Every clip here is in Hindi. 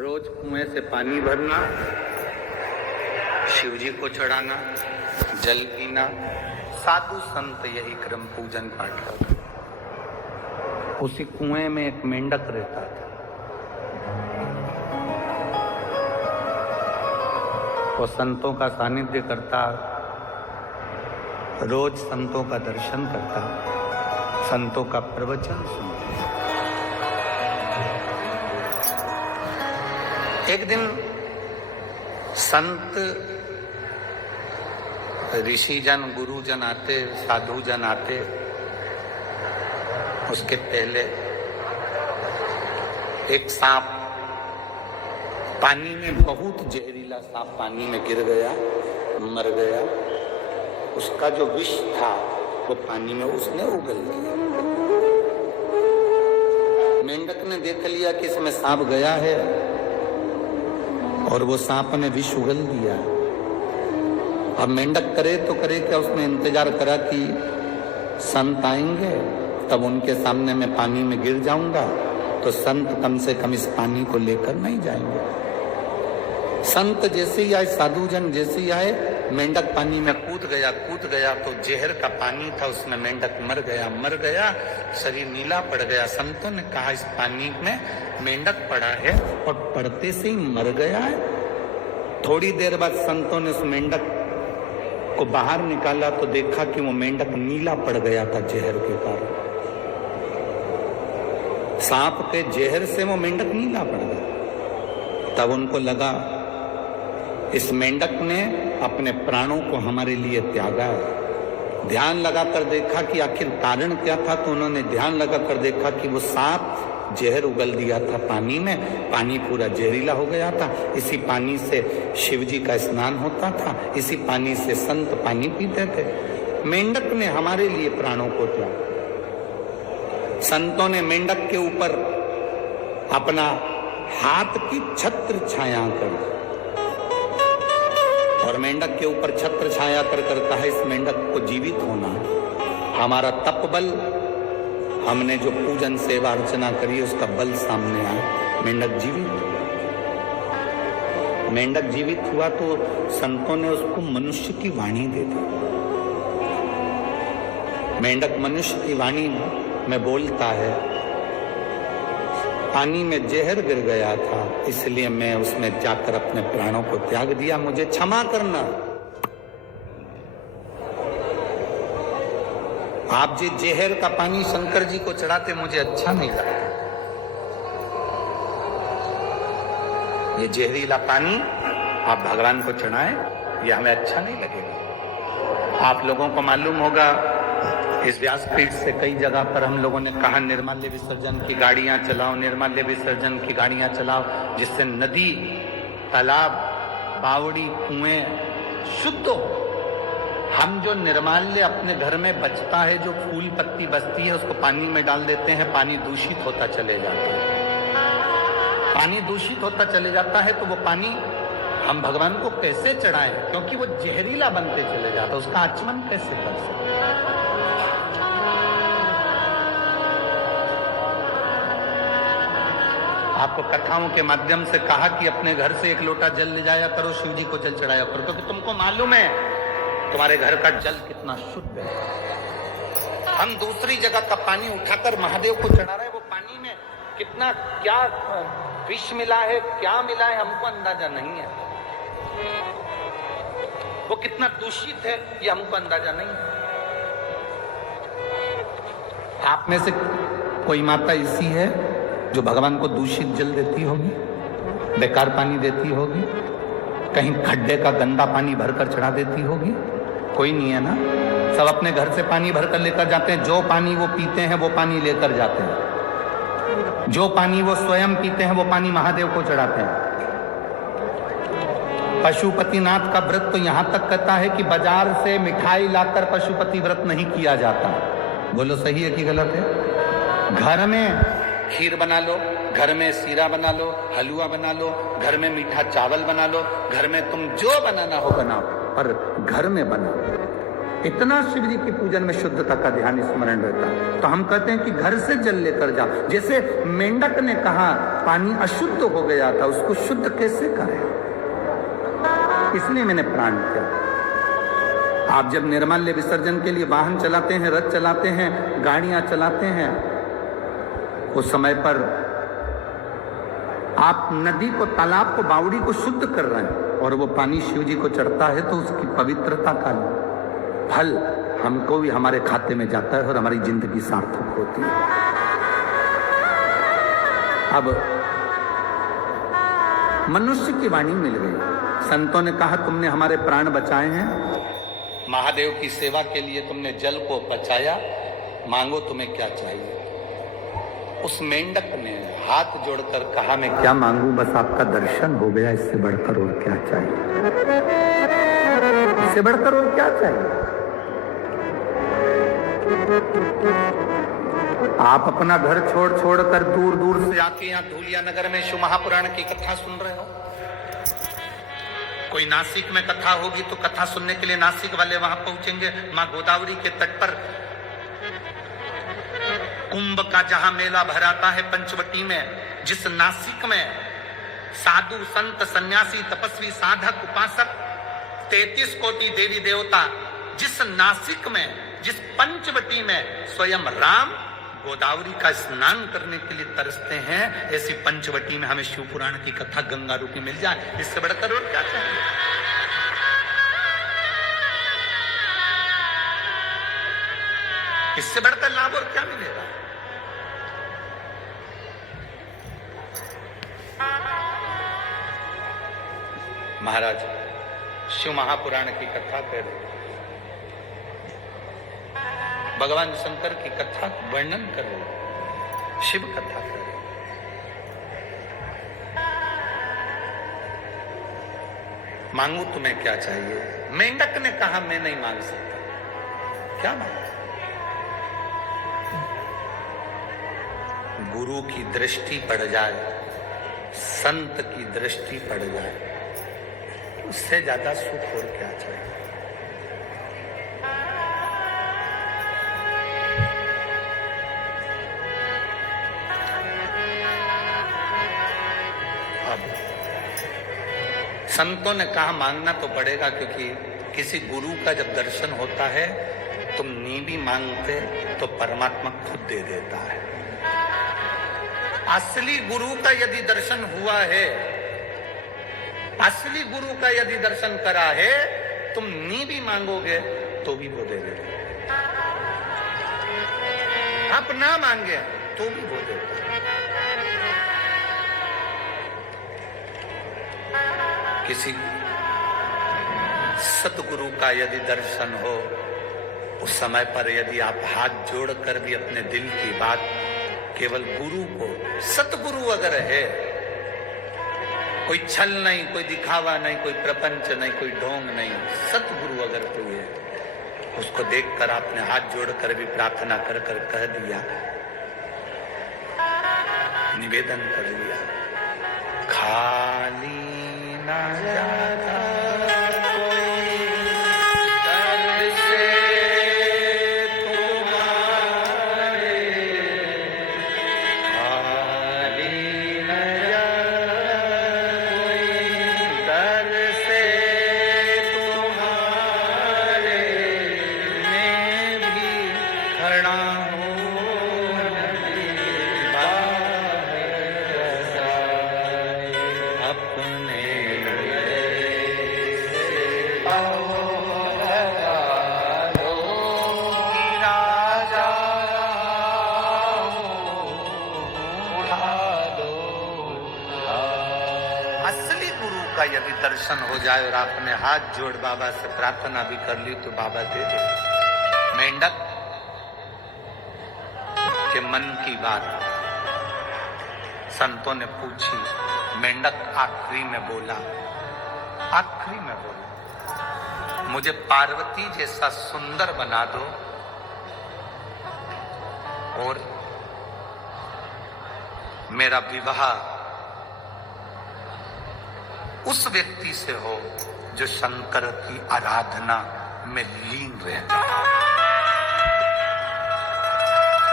रोज कुएं से पानी भरना, शिव जी को चढ़ाना, जल पीना, साधु संत यही क्रम पूजन पाठ करते। उसी कुएं में एक मेंढक रहता था। वो संतों का सानिध्य करता, रोज संतों का दर्शन करता, संतों का प्रवचन सुनता। एक दिन संत ऋषिजन गुरुजन आते, साधुजन आते। उसके पहले एक सांप, पानी में बहुत जहरीला सांप पानी में गिर गया, मर गया। उसका जो विष था वो पानी में उसने उगल दिया। मेंढक ने देख लिया कि इसमें सांप गया है और वो सांप ने विष उगल दिया। अब मेंढक करे तो करे क्या, उसने इंतजार करा कि संत आएंगे तब उनके सामने मैं पानी में गिर जाऊंगा तो संत कम से कम इस पानी को लेकर नहीं जाएंगे। संत जैसे ही आए, साधुजन जैसे ही आए, मेंढक पानी में कूद गया तो जहर का पानी था, उसमें मेंढक मर गया, शरीर नीला पड़ गया। संतों ने कहा इस पानी में मेंढक पड़ा है और पड़ते से ही मर गया है। थोड़ी देर बाद संतों ने उस मेंढक को बाहर निकाला तो देखा कि वो मेंढक नीला पड़ गया था जहर के कारण। सांप के जहर से वो मेंढक नीला पड़ गया। तब उनको लगा इस मेंढक ने अपने प्राणों को हमारे लिए त्यागा है। ध्यान लगाकर देखा कि आखिर कारण क्या था, तो उन्होंने ध्यान लगाकर देखा कि वो सांप जहर उगल दिया था पानी में, पानी पूरा जहरीला हो गया था। इसी पानी से शिव जी का स्नान होता था, इसी पानी से संत पानी पीते थे। मेंढक ने हमारे लिए प्राणों को त्यागा। संतों ने मेंढक के ऊपर अपना हाथ की छत्र छाया कर और मेंढक के ऊपर छत्र छाया कर कहा इस मेंढक को जीवित होना। हमारा तप बल, हमने जो पूजन सेवा अर्चना करी उसका बल सामने आया। मेंढक जीवित हुआ तो संतों ने उसको मनुष्य की वाणी दे दी। मेंढक मनुष्य की वाणी में बोलता है, पानी में जहर गिर गया था इसलिए मैं उसमें जाकर अपने प्राणों को त्याग दिया, मुझे क्षमा करना। आप जी जहर का पानी शंकर जी को चढ़ाते, मुझे अच्छा नहीं लगता। ये जहरीला पानी आप भगवान को चढ़ाएं, ये हमें अच्छा नहीं लगेगा। आप लोगों को मालूम होगा इस व्यासपीठ से कई जगह पर हम लोगों ने कहा निर्माल्य विसर्जन की गाड़ियां चलाओ, निर्माल्य विसर्जन की गाड़ियां चलाओ, जिससे नदी, तालाब, बावड़ी, कुएं शुद्ध हो। हम जो निर्माल्य अपने घर में बचता है, जो फूल पत्ती बचती है, उसको पानी में डाल देते हैं, पानी दूषित होता चले जाता है। पानी दूषित होता चले जाता है तो वो पानी हम भगवान को कैसे चढ़ाएं, क्योंकि वो जहरीला बनते चले जाता है, उसका आचमन कैसे कर सकते। आपको कथाओं के माध्यम से कहा कि अपने घर से एक लोटा जल ले जाया करो, शिव जी को जल चढ़ाया करो, क्योंकि तुमको मालूम है तुम्हारे घर का जल कितना शुद्ध है। हम दूसरी जगह का पानी उठाकर महादेव को चढ़ा रहे हैं, वो पानी में कितना क्या विष मिला है, क्या मिला है, हमको अंदाजा नहीं है। वो कितना दूषित है ये हमको अंदाजा नहीं है। आप में से कोई माता ऐसी है जो भगवान को दूषित जल देती होगी, बेकार पानी देती होगी, कहीं खड्डे का गंदा पानी भरकर चढ़ा देती होगी? कोई नहीं है ना। सब अपने घर से पानी भरकर लेकर जाते हैं, जो पानी वो पीते हैं वो पानी लेकर जाते हैं, जो पानी वो स्वयं पीते हैं वो पानी महादेव को चढ़ाते हैं। पशुपतिनाथ का व्रत तो यहां तक कहता है कि बाजार से मिठाई लाकर पशुपति व्रत नहीं किया जाता। बोलो सही है कि गलत है? घर में खीर बना लो, घर में सीरा बना लो, हलवा बना लो, घर में मीठा चावल बना लो, घर में तुम जो बनाना हो बनाओ, पर घर में बनाओ। इतना शिव जी की पूजन में शुद्धता का ध्यान स्मरण रहता है। तो हम कहते हैं कि घर से जल लेकर जाओ। जैसे मेंढक ने कहा पानी अशुद्ध हो गया था, उसको शुद्ध कैसे करें, इसलिए मैंने प्राण किया। आप जब निर्माल्य विसर्जन के लिए वाहन चलाते हैं, रथ चलाते हैं, गाड़ियां चलाते हैं, उस समय पर आप नदी को, तालाब को, बावड़ी को शुद्ध कर रहे हैं और वो पानी शिव जी को चढ़ता है तो उसकी पवित्रता का फल हमको भी हमारे खाते में जाता है और हमारी जिंदगी सार्थक होती है। अब मनुष्य की वाणी मिल गई। संतों ने कहा तुमने हमारे प्राण बचाए हैं, महादेव की सेवा के लिए तुमने जल को बचाया, मांगो तुम्हें क्या चाहिए। उस मेंढक ने हाथ जोड़कर कहा मैं क्या मांगू, बस आपका दर्शन हो गया, इससे बढ़कर और क्या चाहिए, इससे बढ़कर और क्या चाहिए। आप अपना घर छोड़ छोड़ कर दूर दूर से आके यहाँ धूलिया नगर में शिव महापुराण की कथा सुन रहे हो। कोई नासिक में कथा होगी तो कथा सुनने के लिए नासिक वाले वहां पहुंचेंगे। मां गोदावरी के तट पर कुंभ का जहां मेला भराता है पंचवटी में, जिस नासिक में साधु संत सन्यासी तपस्वी साधक उपासक 33 कोटि देवी देवता, जिस नासिक में, जिस पंचवटी में स्वयं राम गोदावरी का स्नान करने के लिए तरसते हैं, ऐसी पंचवटी में हमें शिव पुराण की कथा गंगा रूपी मिल जाए, इससे बढ़कर और क्या चाहिए। इससे बढ़कर लाभ और क्या मिलेगा। महाराज शिव महापुराण की कथा कर रहे, भगवान शंकर की कथा वर्णन कर रहे, शिव कथा कर रहे। मांगू तुम्हें क्या चाहिए। मेंढक ने कहा मैं नहीं मांग सकता। क्या मांग, गुरु की दृष्टि पड़ जाए, संत की दृष्टि पड़ जाए, उससे ज्यादा सुख और क्या चाहिए। अब संतों ने कहा मांगना तो पड़ेगा, क्योंकि किसी गुरु का जब दर्शन होता है तुम नहीं भी मांगते तो परमात्मा खुद दे देता है। असली गुरु का यदि दर्शन हुआ है, असली गुरु का यदि दर्शन करा है, तुम नहीं भी मांगोगे तो भी वो दे देगा। आप ना मांगे तो भी वो देगा। किसी सतगुरु का यदि दर्शन हो, उस समय पर यदि आप हाथ जोड़कर भी अपने दिल की बात केवल गुरु को, सतगुरु अगर है, कोई छल नहीं, कोई दिखावा नहीं, कोई प्रपंच नहीं, कोई ढोंग नहीं, सतगुरु अगर कोई है, उसको देखकर आपने हाथ जोड़कर भी प्रार्थना कर कर कह दिया, निवेदन कर लिया, खाली ना जाता यदि दर्शन हो जाए और आपने हाथ जोड़ बाबा से प्रार्थना भी कर ली तो बाबा दे दे। मेंढक के मन की बात संतों ने पूछी। मेंढक आखिरी में बोला, मुझे पार्वती जैसा सुंदर बना दो और मेरा विवाह उस व्यक्ति से हो जो शंकर की आराधना में लीन रहता।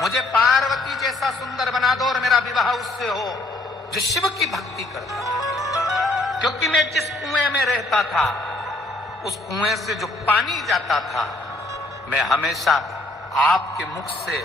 मुझे पार्वती जैसा सुंदर बना दो और मेरा विवाह उससे हो जो शिव की भक्ति करता। क्योंकि मैं जिस कुएं में रहता था, उस कुएं से जो पानी जाता था, मैं हमेशा आपके मुख से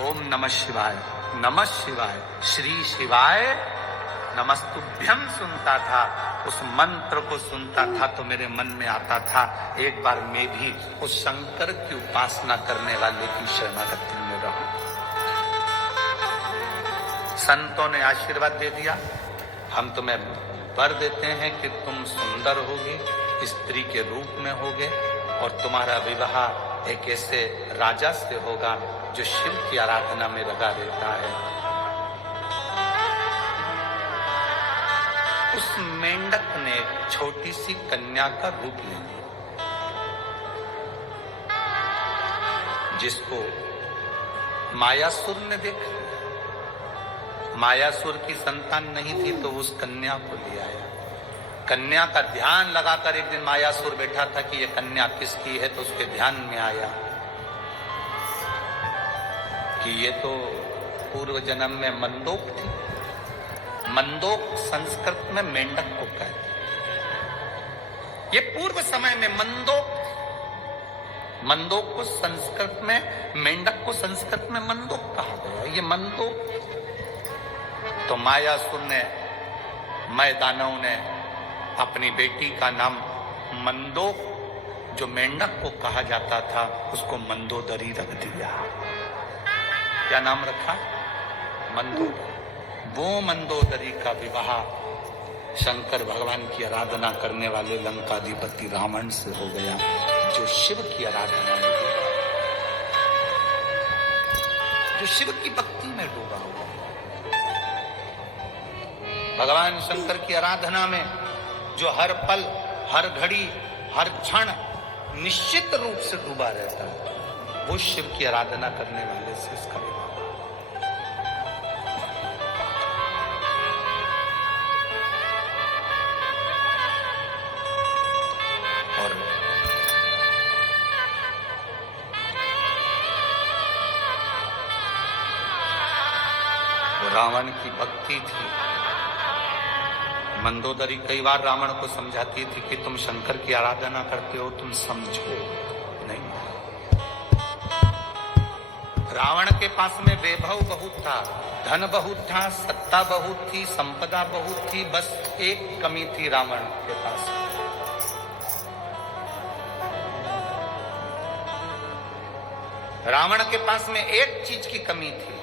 ओम नमः शिवाय, नमः शिवाय, श्री शिवाय नमस्तुभ्यम सुनता था। उस मंत्र को सुनता था तो मेरे मन में आता था, एक बार मैं भी उस शंकर की उपासना करने वाले की शरणागति में रहूं। संतों ने आशीर्वाद दे दिया, हम तुम्हें वर देते हैं कि तुम सुंदर होगे, स्त्री के रूप में होगे और तुम्हारा विवाह एक ऐसे राजा से होगा जो शिव की आराधना में लगा रहता है। उस मेंढक ने छोटी सी कन्या का रूप ले लिया, जिसको मायासुर ने देख लिया। मायासुर की संतान नहीं थी तो उस कन्या को ले आया। कन्या का ध्यान लगाकर एक दिन मायासुर बैठा था कि ये कन्या किसकी है, तो उसके ध्यान में आया कि ये तो पूर्व जन्म में मंदोक थी। मंदोक संस्कृत में मेंढक को कहते हैं। ये पूर्व समय में मंदोक थी। मंदोक को संस्कृत में, मेंढक को संस्कृत में मंदोक कहा गया। ये मंदोक। तो मायासुर ने, मैदानव ने अपनी बेटी का नाम मंदोक, जो मेंढक को कहा जाता था, उसको मंदोदरी रख दिया। क्या नाम रखा? मंदोदरी। वो मंदोदरी का विवाह शंकर भगवान की आराधना करने वाले लंकाधिपति रावण से हो गया, जो शिव की आराधना में डूबा, जो शिव की भक्ति में डूबा हुआ। भगवान शंकर की आराधना में जो हर पल, हर घड़ी, हर क्षण निश्चित रूप से डूबा रहता है, वो शिव की आराधना करने वाले से इसका विवाह। और वो रावण की भक्ति थी। मंदोदरी कई बार रावण को समझाती थी कि तुम शंकर की आराधना करते हो, तुम समझो नहीं। रावण के पास में वैभव बहुत था, धन बहुत था, सत्ता बहुत थी, संपदा बहुत थी, बस एक कमी थी रावण के पास। रावण के पास में एक चीज की कमी थी।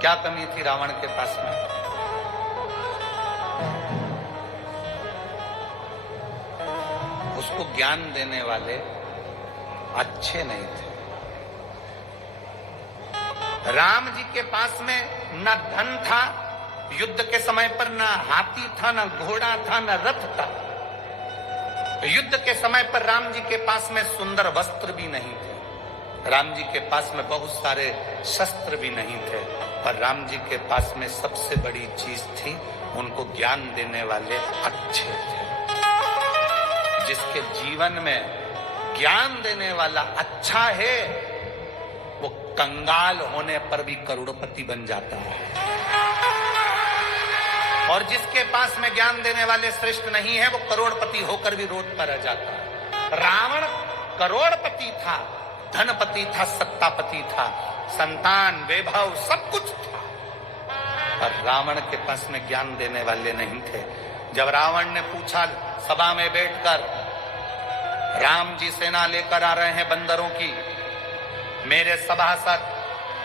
क्या कमी थी रावण के पास में? उसको ज्ञान देने वाले अच्छे नहीं थे। राम जी के पास में न धन था युद्ध के समय पर, न हाथी था, न घोड़ा था, न रथ था। युद्ध के समय पर राम जी के पास में सुंदर वस्त्र भी नहीं थे, राम जी के पास में बहुत सारे शस्त्र भी नहीं थे, पर राम जी के पास में सबसे बड़ी चीज थी, उनको ज्ञान देने वाले अच्छे थे। जिसके जीवन में ज्ञान देने वाला अच्छा है, वो कंगाल होने पर भी करोड़पति बन जाता है। और जिसके पास में ज्ञान देने वाले श्रेष्ठ नहीं है, वो करोड़पति होकर भी रोड पर आ जाता है। रावण करोड़पति था, धनपति था, सत्तापति था, संतान, वैभव सब कुछ था, पर रावण के पास में ज्ञान देने वाले नहीं थे। जब रावण ने पूछा सभा में बैठकर, राम जी सेना लेकर आ रहे हैं बंदरों की, मेरे सभासद,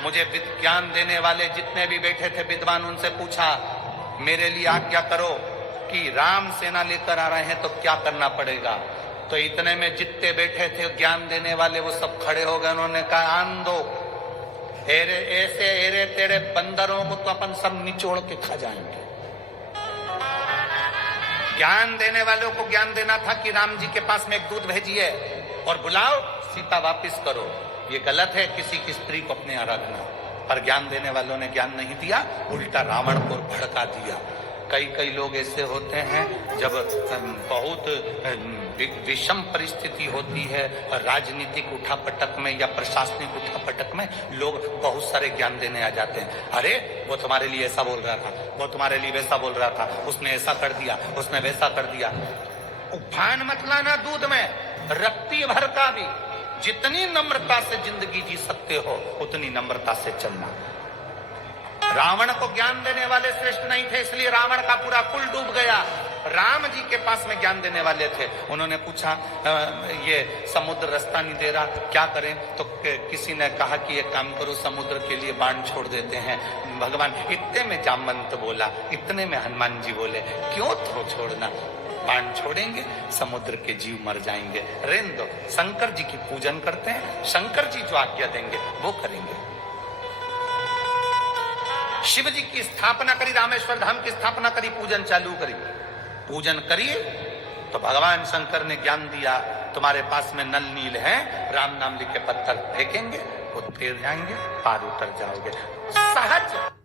मुझे ज्ञान देने वाले जितने भी बैठे थे विद्वान, उनसे पूछा मेरे लिए आज्ञा करो कि राम सेना लेकर आ रहे हैं तो क्या करना पड़ेगा। तो इतने में जितने बैठे थे ज्ञान देने वाले वो सब खड़े हो गए। उन्होंने कहा आन दो, ऐसे एरे तेरे बंदरों को तो अपन सब निचोड़ के खा जाएंगे। ज्ञान देने वालों को ज्ञान देना था कि राम जी के पास में एक दूत भेजिए और बुलाओ, सीता वापिस करो। ये गलत है किसी की स्त्री को अपने आराधना। पर ज्ञान देने वालों ने ज्ञान नहीं दिया, उल्टा रावण को भड़का दिया। कई लोग ऐसे होते हैं जब बहुत विषम परिस्थिति होती है राजनीतिक उठापटक में या प्रशासनिक उठापटक में, लोग बहुत सारे ज्ञान देने आ जाते हैं। अरे वो तुम्हारे लिए ऐसा बोल रहा था, वो तुम्हारे लिए वैसा बोल रहा था, उसने ऐसा कर दिया, उसने वैसा कर दिया। उफान मत लाना दूध में, रत्ती भर का भी। जितनी नम्रता से जिंदगी जी सकते हो उतनी नम्रता से चलना। रावण को ज्ञान देने वाले श्रेष्ठ नहीं थे, इसलिए रावण का पूरा कुल डूब गया। राम जी के पास में ज्ञान देने वाले थे। उन्होंने पूछा ये समुद्र रास्ता नहीं दे रहा, क्या करें? तो किसी ने कहा कि एक काम करो, समुद्र के लिए बाण छोड़ देते हैं। भगवान इतने में जामवंत बोला, इतने में हनुमान जी बोले, क्यों छोड़ना, बाण छोड़ेंगे समुद्र के जीव मर जाएंगे, रहने दो। शंकर जी की पूजन करते हैं, शंकर जी जो आज्ञा देंगे वो करेंगे। शिव जी की स्थापना करी, रामेश्वर धाम की स्थापना करी, पूजन चालू करी। पूजन करिए तो भगवान शंकर ने ज्ञान दिया, तुम्हारे पास में नल नील है, राम नाम लिख के पत्थर फेंकेंगे, वो तैर जाएंगे, पार उतर जाओगे। सहज